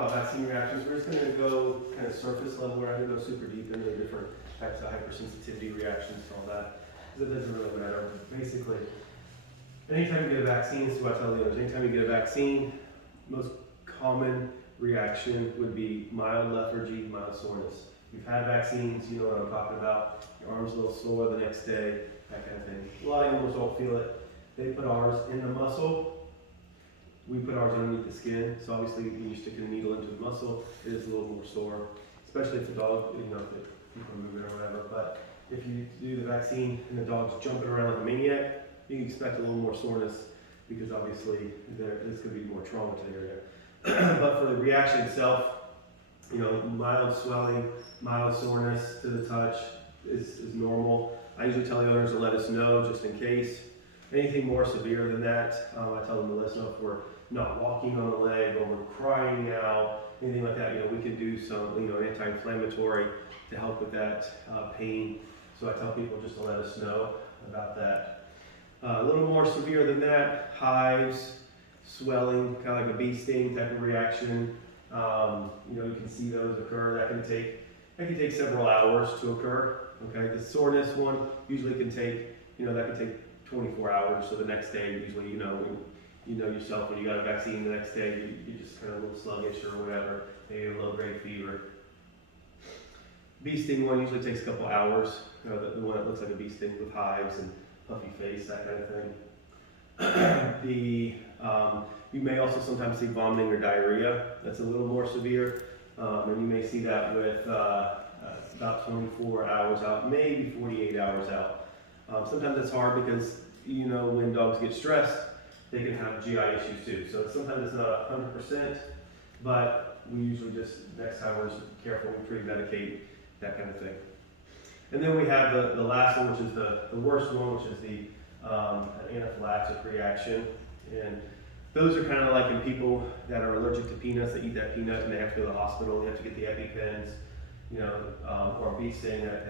Vaccine reactions, we're just going to go kind of surface level. We're not going to go super deep into the different types of hypersensitivity reactions and all that, because it doesn't really matter. Basically, anytime you get a vaccine, this is what I tell the others, anytime you get a vaccine, most common reaction would be mild lethargy, mild soreness. You've had vaccines, you know what I'm talking about. Your arm's a little sore the next day, that kind of thing. A lot of animals don't feel it. They put ours in the muscle. We put ours underneath the skin, so obviously when you stick a needle into the muscle, it is a little more sore, especially if the dog, you know, if people are moving or whatever. But if you do the vaccine and the dog's jumping around like a maniac, you can expect a little more soreness because obviously there's going to be more trauma to the area. But for the reaction itself, you know, mild swelling, mild soreness to the touch is normal. I usually tell the owners to let us know just in case. Anything more severe than that, I tell them to let us know if we're not walking on the leg or we're crying out, anything like that. You know, we could do some, you know, anti-inflammatory to help with that pain. So I tell people just to let us know about that. A little more severe than that, hives, swelling, kind of like a bee sting type of reaction. You know, you can see those occur. That can take several hours to occur. Okay, the soreness one usually can take, you know, that can take 24 hours. So the next day, usually, you know yourself when you got a vaccine. The next day, you're just kind of a little sluggish or whatever, maybe a low-grade fever. Bee sting one usually takes a couple hours. The one that looks like a bee sting with hives and puffy face, that kind of thing. You may also sometimes see vomiting or diarrhea. That's a little more severe, and you may see that with about 24 hours out, maybe 48 hours out. Sometimes it's hard because, you know, when dogs get stressed, they can have GI issues too. So sometimes it's not 100%, but we usually just, next time we're just careful, we pre-medicate, that kind of thing. And then we have the last one, which is the worst one, which is the anaphylactic reaction. And those are kind of like in people that are allergic to peanuts, they eat that peanut and they have to go to the hospital, they have to get the EpiPens, you know, or a bee sting that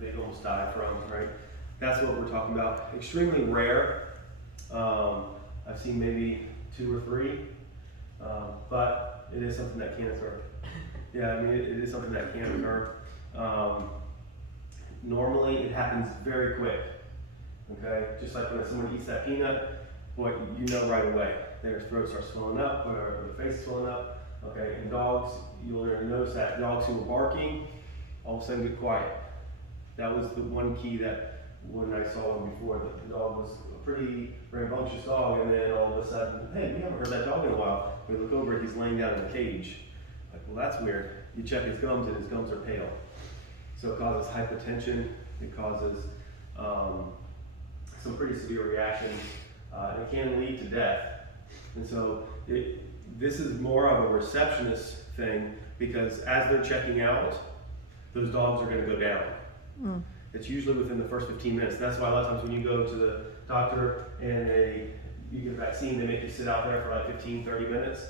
they almost die from, right? That's what we're talking about. Extremely rare. I've seen maybe 2 or 3, but it is something that can occur. Yeah, I mean, it is something that can occur. Normally, it happens very quick. Okay, just like when someone eats that peanut, boy, you know right away. Their throat starts swelling up, or their face is swelling up. Okay, and dogs, you'll notice that dogs who are barking, all of a sudden get quiet. That was the one key that when I saw him before, the dog was a pretty rambunctious dog, and then all of a sudden, hey, we haven't heard that dog in a while. We look over, he's laying down in a cage. Like, well, that's weird. You check his gums, and his gums are pale. So it causes hypotension. It causes some pretty severe reactions. It can lead to death. And so this is more of a receptionist thing, because as they're checking out, those dogs are going to go down. Mm. It's usually within the first 15 minutes. That's why a lot of times when you go to the doctor and you get a vaccine, they make you sit out there for like 15, 30 minutes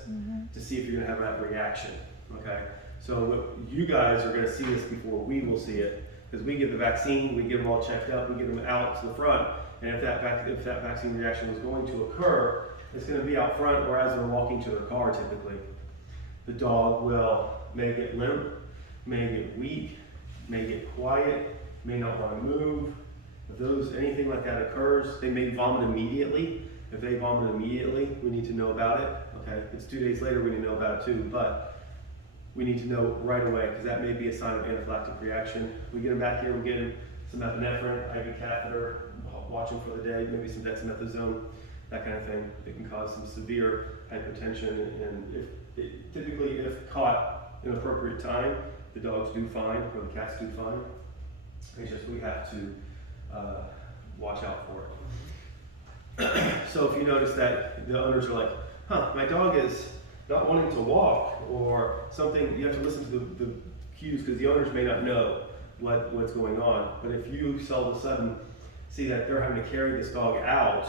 to see if you're going to have that reaction. Okay, so you guys are going to see this before we will see it, because we give the vaccine, we get them all checked up, we get them out to the front, and if that vaccine reaction was going to occur, it's going to be out front or as they're walking to their car typically. The dog may get limp, may get weak, may get quiet, may not want to move. If anything like that occurs, they may vomit immediately. If they vomit immediately, we need to know about it. Okay, if it's 2 days later, we need to know about it too, but we need to know right away, because that may be a sign of anaphylactic reaction. We get them back here, we get them some epinephrine, IV catheter, watch them for the day, maybe some dexamethasone, that kind of thing. It can cause some severe hypotension, and typically if caught in an appropriate time, the dogs do fine, or the cats do fine. It's just we have to watch out for it. So if you notice that the owners are like, my dog is not wanting to walk, or something, you have to listen to the cues, because the owners may not know what's going on. But if you all of a sudden see that they're having to carry this dog out,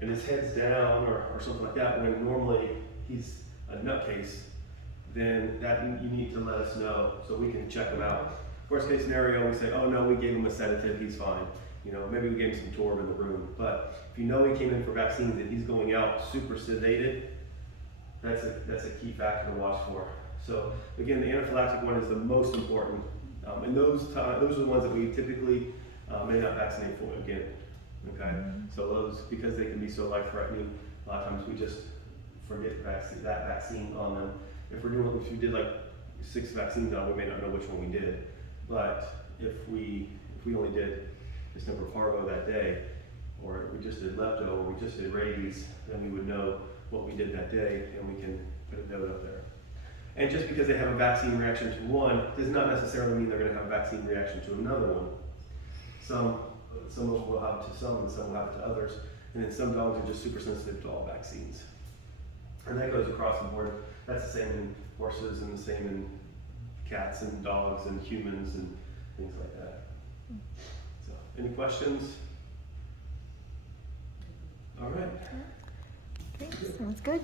and his head's down or something like that, when normally he's a nutcase, then that you need to let us know so we can check him out. Worst case scenario, we say, oh no, we gave him a sedative, he's fine. You know, maybe we gave him some Torb in the room. But if you know he came in for vaccines and he's going out super sedated, That's a key factor to watch for. So again, the anaphylactic one is the most important, and those are the ones that we typically may not vaccinate for again. Okay, so those, because they can be so life-threatening, a lot of times we just forget that vaccine on them. If we did like 6 vaccines on, we may not know which one we did. But if we only did distemper parvo that day, or we just did lepto, or we just did rabies, then we would know what we did that day, and we can put a note up there. And just because they have a vaccine reaction to one does not necessarily mean they're going to have a vaccine reaction to another one. Some of them will have it to some, and some will have it to others. And then some dogs are just super sensitive to all vaccines. And that goes across the board. That's the same in horses, and the same in cats and dogs and humans and things like that. So, any questions? All right. Thanks. Sounds good.